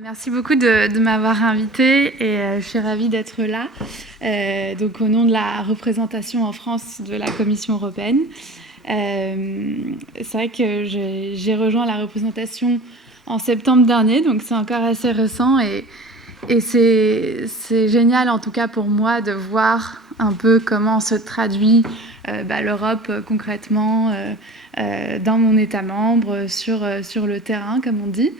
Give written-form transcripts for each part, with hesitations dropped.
Merci beaucoup de m'avoir invitée et je suis ravie d'être là, donc au nom de la représentation en France de la Commission européenne. C'est vrai que j'ai rejoint la représentation en septembre dernier, donc c'est encore assez récent et c'est génial en tout cas pour moi de voir un peu comment se traduit l'Europe concrètement dans mon État membre, sur le terrain, comme on dit,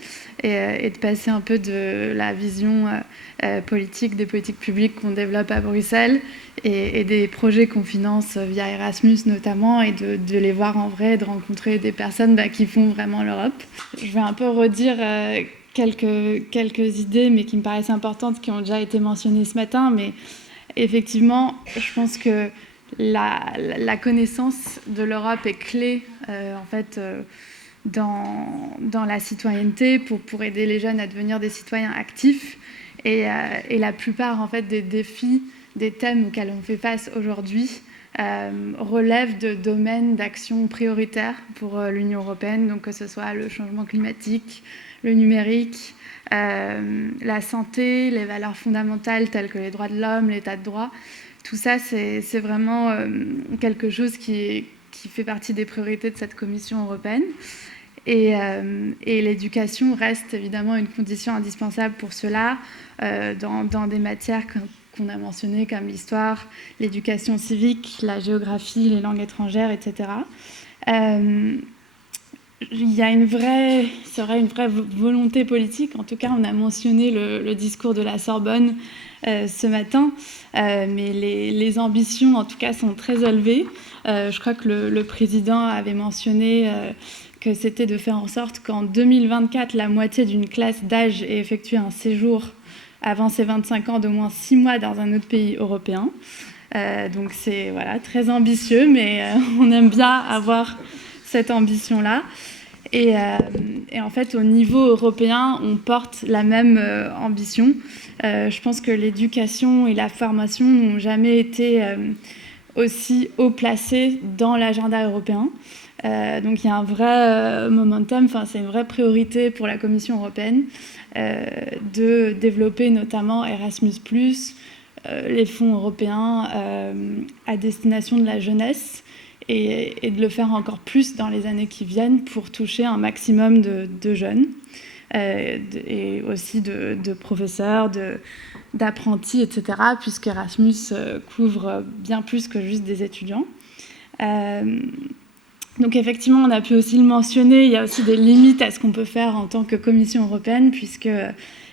et de passer un peu de la vision politique, des politiques publiques qu'on développe à Bruxelles et des projets qu'on finance via Erasmus notamment, et de les voir en vrai, de rencontrer des personnes qui font vraiment l'Europe. Je vais un peu redire quelques idées, mais qui me paraissent importantes, qui ont déjà été mentionnées ce matin, mais effectivement, je pense que la connaissance de l'Europe est clé en fait dans la citoyenneté pour aider les jeunes à devenir des citoyens actifs, et la plupart en fait des défis, des thèmes auxquels on fait face aujourd'hui relèvent de domaines d'action prioritaires pour l'Union européenne, donc que ce soit le changement climatique, le numérique, la santé, les valeurs fondamentales telles que les droits de l'homme, l'état de droit. Tout ça, c'est vraiment quelque chose qui fait partie des priorités de cette Commission européenne. Et l'éducation reste évidemment une condition indispensable pour cela, dans des matières qu'on a mentionnées comme l'histoire, l'éducation civique, la géographie, les langues étrangères, etc. Il y a une vraie volonté politique. En tout cas, on a mentionné le discours de la Sorbonne ce matin, mais les ambitions, en tout cas, sont très élevées. Je crois que le président avait mentionné que c'était de faire en sorte qu'en 2024, la moitié d'une classe d'âge ait effectué un séjour avant ses 25 ans d'au moins 6 mois dans un autre pays européen. Donc c'est très ambitieux, mais on aime bien avoir cette ambition-là. Et en fait, au niveau européen, on porte la même ambition. Je pense que l'éducation et la formation n'ont jamais été aussi haut placées dans l'agenda européen. Donc il y a un vrai momentum, c'est une vraie priorité pour la Commission européenne de développer notamment Erasmus+, les fonds européens à destination de la jeunesse, et de le faire encore plus dans les années qui viennent pour toucher un maximum de jeunes, et aussi de professeurs, d'apprentis, etc., puisque Erasmus couvre bien plus que juste des étudiants. Donc effectivement, on a pu aussi le mentionner, il y a aussi des limites à ce qu'on peut faire en tant que Commission européenne, puisque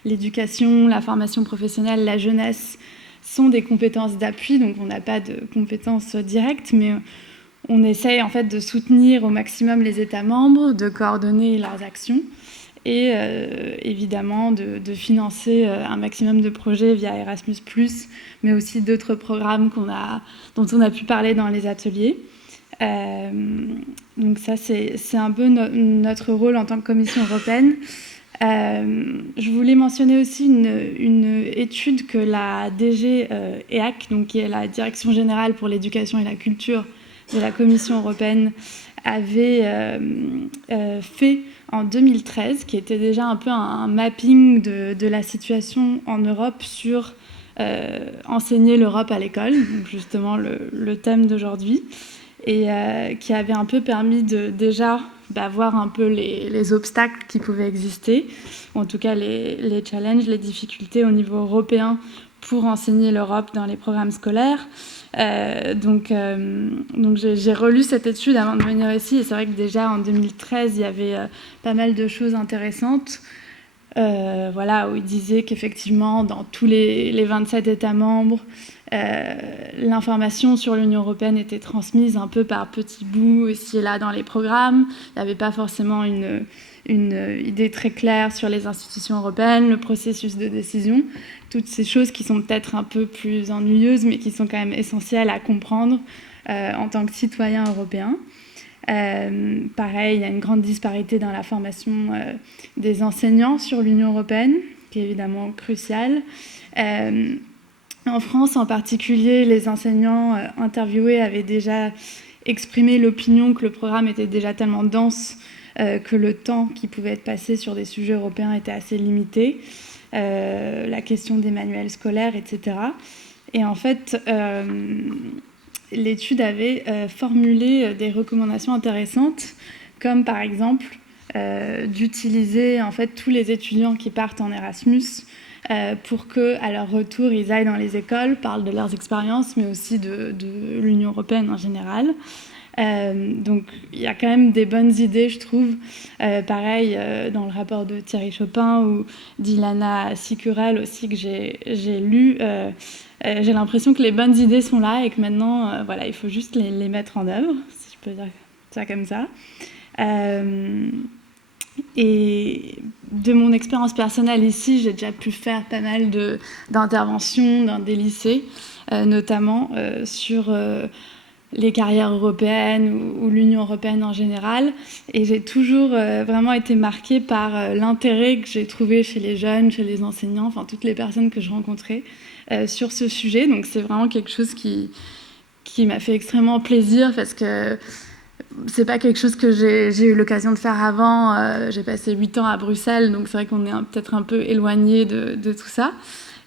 l'éducation, la formation professionnelle, la jeunesse sont des compétences d'appui, donc on n'a pas de compétences directes, mais on essaye en fait de soutenir au maximum les États membres, de coordonner leurs actions et évidemment de financer un maximum de projets via Erasmus+, mais aussi d'autres programmes dont on a pu parler dans les ateliers. Donc ça, c'est un peu notre rôle en tant que Commission européenne. Je voulais mentionner aussi une étude que la DG EAC, donc qui est la Direction générale pour l'éducation et la culture de la Commission européenne, avait fait en 2013, qui était déjà un peu un mapping de la situation en Europe sur enseigner l'Europe à l'école, donc justement le thème d'aujourd'hui, et qui avait un peu permis de déjà voir un peu les obstacles qui pouvaient exister, ou en tout cas les challenges, les difficultés au niveau européen pour enseigner l'Europe dans les programmes scolaires. Donc j'ai relu cette étude avant de venir ici, et c'est vrai que déjà en 2013 il y avait pas mal de choses intéressantes, où il disait qu'effectivement dans tous les 27 États membres, l'information sur l'Union européenne était transmise un peu par petits bouts ici et là dans les programmes. Il n'y avait pas forcément une idée très claire sur les institutions européennes, le processus de décision, toutes ces choses qui sont peut-être un peu plus ennuyeuses, mais qui sont quand même essentielles à comprendre en tant que citoyen européen. Pareil, il y a une grande disparité dans la formation des enseignants sur l'Union européenne, qui est évidemment cruciale. En France, en particulier, les enseignants interviewés avaient déjà exprimé l'opinion que le programme était déjà tellement dense que le temps qui pouvait être passé sur des sujets européens était assez limité, la question des manuels scolaires, etc. Et en fait, l'étude avait formulé des recommandations intéressantes, comme par exemple d'utiliser en fait tous les étudiants qui partent en Erasmus pour qu'à leur retour, ils aillent dans les écoles, parlent de leurs expériences, mais aussi de l'Union européenne en général. Donc il y a quand même des bonnes idées, je trouve. Pareil, dans le rapport de Thierry Chopin ou d'Ilana Sicurel aussi, que j'ai lu, j'ai l'impression que les bonnes idées sont là et que maintenant, voilà, il faut juste les mettre en œuvre, si je peux dire ça comme ça. Et de mon expérience personnelle ici, j'ai déjà pu faire pas mal d'interventions dans des lycées, notamment sur les carrières européennes ou l'Union européenne en général. Et j'ai toujours vraiment été marquée par l'intérêt que j'ai trouvé chez les jeunes, chez les enseignants, enfin toutes les personnes que je rencontrais sur ce sujet. Donc c'est vraiment quelque chose qui m'a fait extrêmement plaisir parce que c'est pas quelque chose que j'ai eu l'occasion de faire avant. J'ai passé 8 ans à Bruxelles, donc c'est vrai qu'on est peut-être un peu éloigné de tout ça.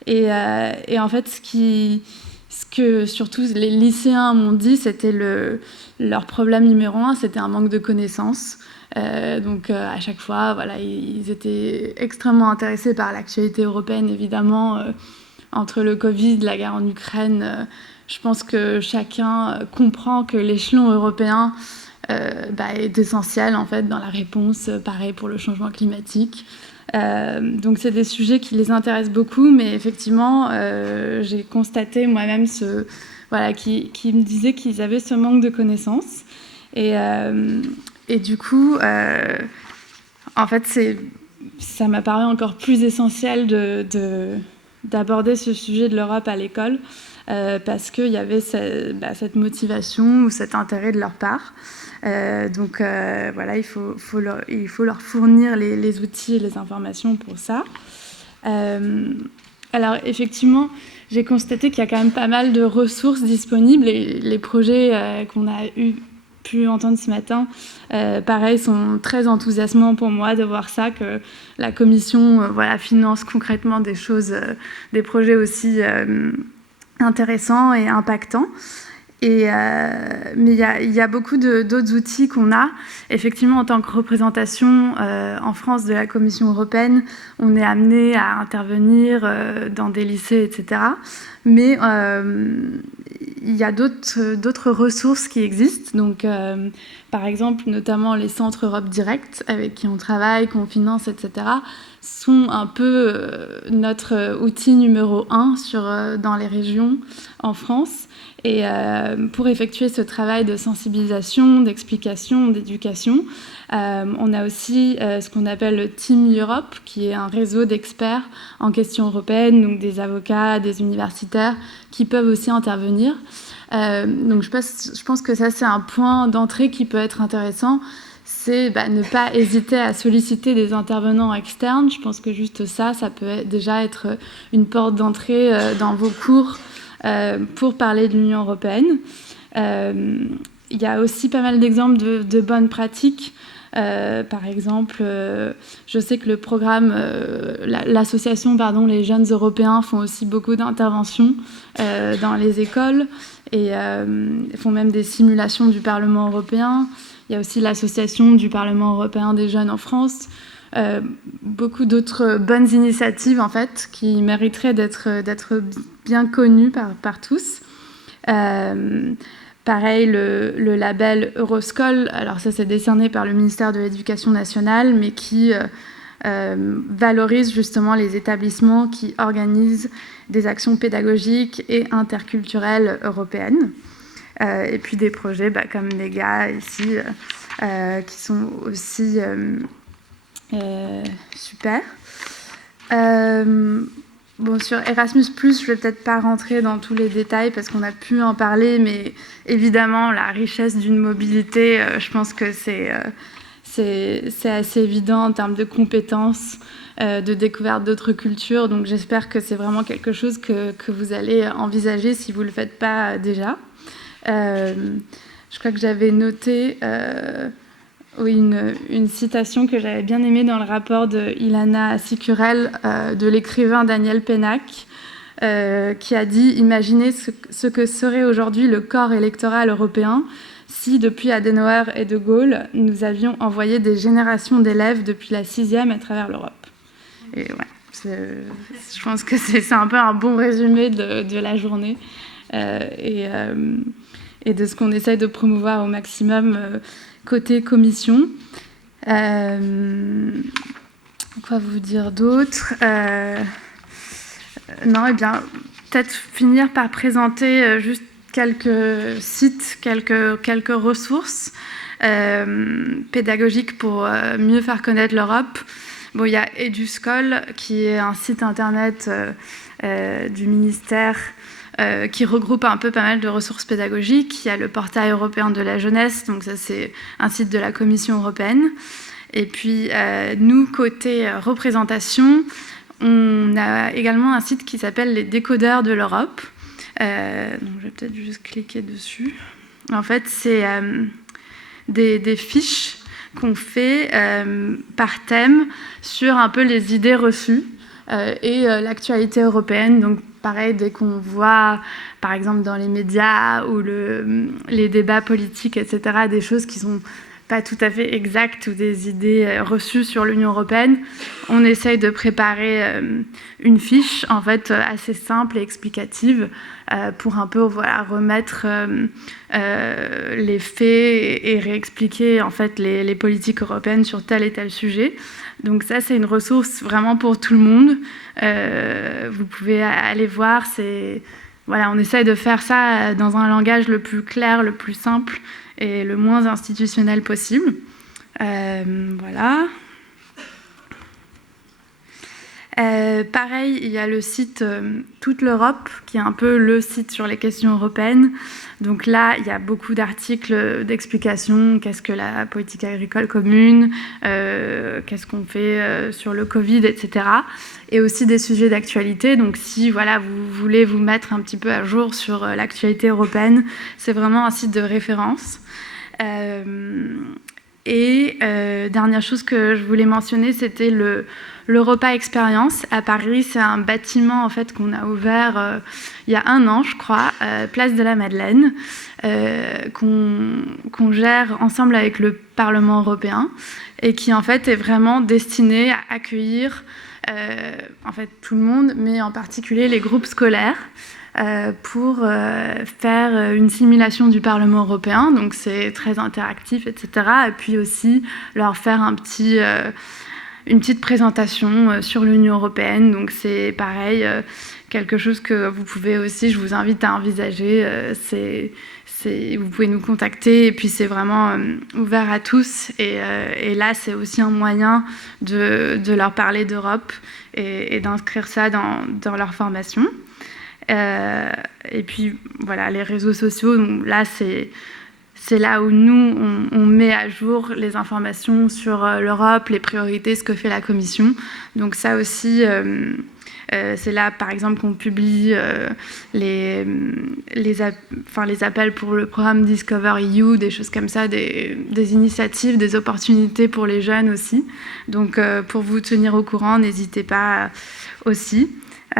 Et en fait, ce que surtout les lycéens m'ont dit, c'était leur problème numéro 1, c'était un manque de connaissances. Donc à chaque fois, voilà, ils étaient extrêmement intéressés par l'actualité européenne, évidemment. Entre le Covid, la guerre en Ukraine, je pense que chacun comprend que l'échelon européen est essentiel en fait dans la réponse, pareil pour le changement climatique. Donc c'est des sujets qui les intéressent beaucoup, mais effectivement j'ai constaté moi-même qui me disaient qu'ils avaient ce manque de connaissances et du coup en fait ça m'a paru encore plus essentiel d'aborder ce sujet de l'Europe à l'école parce qu'il y avait cette motivation ou cet intérêt de leur part. Donc voilà, il faut leur fournir les outils et les informations pour ça. Alors effectivement, j'ai constaté qu'il y a quand même pas mal de ressources disponibles et les projets qu'on a pu entendre ce matin, pareil, sont très enthousiasmants pour moi de voir ça, que la Commission finance concrètement des choses, des projets aussi intéressants et impactants. Mais il y a beaucoup d'autres outils qu'on a. Effectivement, en tant que représentation en France de la Commission européenne, on est amené à intervenir dans des lycées, etc. Mais il y a d'autres ressources qui existent. Donc, par exemple, notamment les centres Europe Direct, avec qui on travaille, qu'on finance, etc., sont un peu notre outil numéro 1 dans les régions en France. Et pour effectuer ce travail de sensibilisation, d'explication, d'éducation, on a aussi ce qu'on appelle le Team Europe, qui est un réseau d'experts en questions européennes, donc des avocats, des universitaires, qui peuvent aussi intervenir. Donc je pense que ça, c'est un point d'entrée qui peut être intéressant. C'est ne pas hésiter à solliciter des intervenants externes. Je pense que juste ça peut déjà être une porte d'entrée dans vos cours pour parler de l'Union européenne. Il y a aussi pas mal d'exemples de bonnes pratiques. Par exemple, je sais que le programme, l'association Les Jeunes Européens font aussi beaucoup d'interventions dans les écoles et font même des simulations du Parlement européen. Il y a aussi l'association du Parlement européen des jeunes en France. Beaucoup d'autres bonnes initiatives en fait qui mériteraient d'être bien connues par tous. Pareil, le label Euroscol, alors ça c'est décerné par le ministère de l'Éducation nationale, mais qui valorise justement les établissements qui organisent des actions pédagogiques et interculturelles européennes. Et puis des projets comme les gars ici, qui sont aussi super. Sur Erasmus+, je vais peut-être pas rentrer dans tous les détails parce qu'on a pu en parler, mais évidemment, la richesse d'une mobilité, je pense que c'est assez évident en termes de compétences, de découverte d'autres cultures. Donc j'espère que c'est vraiment quelque chose que vous allez envisager si vous ne le faites pas déjà. Je crois que j'avais noté Oui, une citation que j'avais bien aimée dans le rapport de Ilana Sicurel, de l'écrivain Daniel Pennac, qui a dit « Imaginez ce que serait aujourd'hui le corps électoral européen si, depuis Adenauer et De Gaulle, nous avions envoyé des générations d'élèves depuis la 6e à travers l'Europe. » Et ouais, je pense que c'est un peu un bon résumé de la journée et de ce qu'on essaye de promouvoir au maximum côté commission. Quoi vous dire d'autre? Non, eh bien, peut-être finir par présenter juste quelques sites, quelques ressources pédagogiques pour mieux faire connaître l'Europe. Bon, il y a EduScol, qui est un site internet du ministère qui regroupe un peu pas mal de ressources pédagogiques. Il y a le portail européen de la jeunesse, donc ça c'est un site de la Commission européenne. Et puis nous, côté représentation, on a également un site qui s'appelle les décodeurs de l'Europe. Donc je vais peut-être juste cliquer dessus. En fait, c'est des fiches qu'on fait par thème sur un peu les idées reçues et l'actualité européenne. Donc pareil, dès qu'on voit, par exemple dans les médias ou les débats politiques, etc., des choses qui sont pas tout à fait exactes ou des idées reçues sur l'Union européenne, on essaye de préparer une fiche en fait assez simple et explicative pour un peu remettre les faits et réexpliquer en fait les politiques européennes sur tel et tel sujet. Donc ça, c'est une ressource vraiment pour tout le monde. Vous pouvez aller voir. On essaye de faire ça dans un langage le plus clair, le plus simple et le moins institutionnel possible. Voilà. Pareil, il y a le site Toute l'Europe, qui est un peu le site sur les questions européennes. Donc là, il y a beaucoup d'articles d'explications. Qu'est-ce que la politique agricole commune? Qu'est-ce qu'on fait sur le Covid, etc. Et aussi des sujets d'actualité. Donc si vous voulez vous mettre un petit peu à jour sur l'actualité européenne, c'est vraiment un site de référence. Dernière chose que je voulais mentionner, c'était l'Europa Experience à Paris. C'est un bâtiment en fait qu'on a ouvert il y a 1 an, je crois, place de la Madeleine, qu'on gère ensemble avec le Parlement européen et qui en fait est vraiment destiné à accueillir en fait tout le monde, mais en particulier les groupes scolaires. Pour faire une simulation du Parlement européen, donc c'est très interactif, etc. Et puis aussi leur faire une petite présentation sur l'Union européenne. Donc c'est pareil, quelque chose que vous pouvez aussi, je vous invite à envisager. Vous pouvez nous contacter et puis c'est vraiment ouvert à tous. Et là, c'est aussi un moyen de leur parler d'Europe et d'inscrire ça dans leur formation. Et puis voilà, les réseaux sociaux, donc là c'est là où nous on met à jour les informations sur l'Europe, les priorités, ce que fait la Commission. Donc ça aussi, c'est là par exemple qu'on publie les appels pour le programme Discover EU, des choses comme ça, des initiatives, des opportunités pour les jeunes aussi. Donc pour vous tenir au courant, n'hésitez pas aussi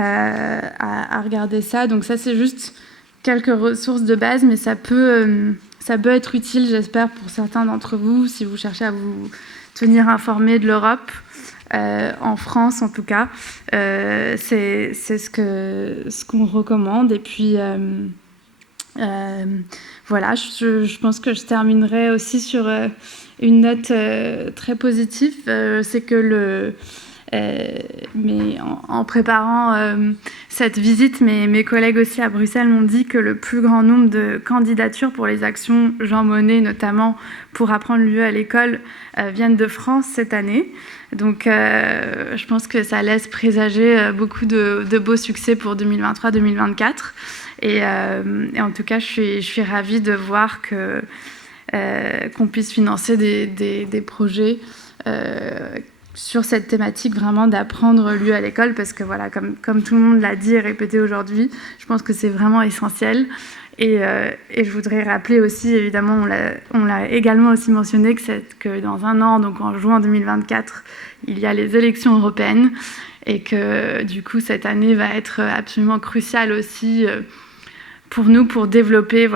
à regarder ça. Donc ça, c'est juste quelques ressources de base, mais ça peut être utile, j'espère, pour certains d'entre vous, si vous cherchez à vous tenir informés de l'Europe, en France en tout cas. C'est ce qu'on recommande. Et puis, voilà, je pense que je terminerai aussi sur une note très positive. C'est que mais en préparant cette visite, mes collègues aussi à Bruxelles m'ont dit que le plus grand nombre de candidatures pour les actions Jean Monnet, notamment pour apprendre l'UE à l'école, viennent de France cette année. Donc je pense que ça laisse présager beaucoup de beaux succès pour 2023-2024. Et en tout cas, je suis ravie de voir qu'on puisse financer des projets sur cette thématique vraiment d'apprendre l'UE à l'école, parce que voilà, comme tout le monde l'a dit et répété aujourd'hui, je pense que c'est vraiment essentiel. Et je voudrais rappeler aussi, évidemment, on l'a également aussi mentionné, que dans un an, donc en juin 2024, il y a les élections européennes et que du coup cette année va être absolument cruciale aussi pour nous, pour développer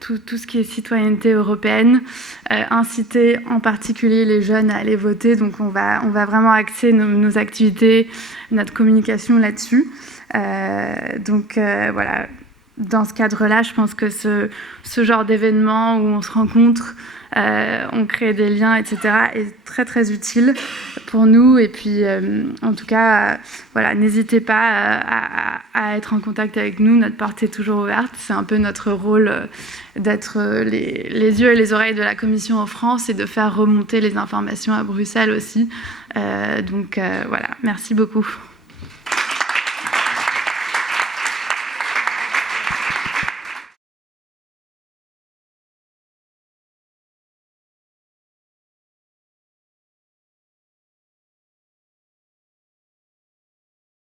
tout ce qui est citoyenneté européenne, inciter en particulier les jeunes à aller voter. Donc on va vraiment axer nos activités, notre communication là-dessus. Voilà. Dans ce cadre-là, je pense que ce genre d'événement où on se rencontre, on crée des liens, etc., est très, très utile pour nous. Et puis, en tout cas, voilà, n'hésitez pas à être en contact avec nous. Notre porte est toujours ouverte. C'est un peu notre rôle d'être les yeux et les oreilles de la Commission en France et de faire remonter les informations à Bruxelles aussi. Voilà, merci beaucoup.